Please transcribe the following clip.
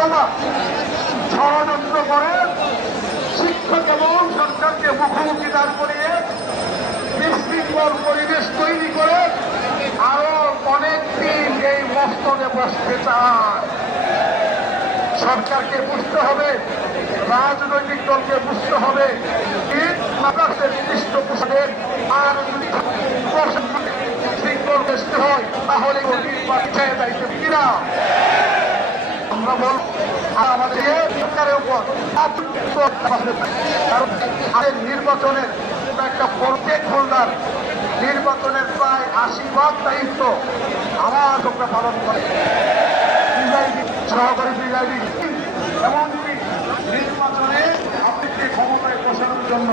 কেউ না ষড়যন্ত্র করে শিক্ষক এবং সরকারকে মুখোমুখি দাঁড় করিয়ে বিশৃঙ্খল পরিবেশ তৈরি করে আরো অনেক দিন এই মস্তকে বসতে চায়। সরকারকে বুঝতে হবে, রাজনৈতিক দলকে বুঝতে হবে, নির্দিষ্ট পোশাকের আর শৃঙ্খল বসতে হয়, তাহলে কিনা আমরা বল আমাদের সরকারের উপর কারণ নির্বাচনের একটা প্রত্যেক হোল্ডার নির্বাচনের প্রায় ৮০% দায়িত্ব আমার সঙ্গে পালন করে সহকারী প্রিজাইডিং। এমনকি নির্বাচনে আপনি ক্ষমতায় বসানোর জন্য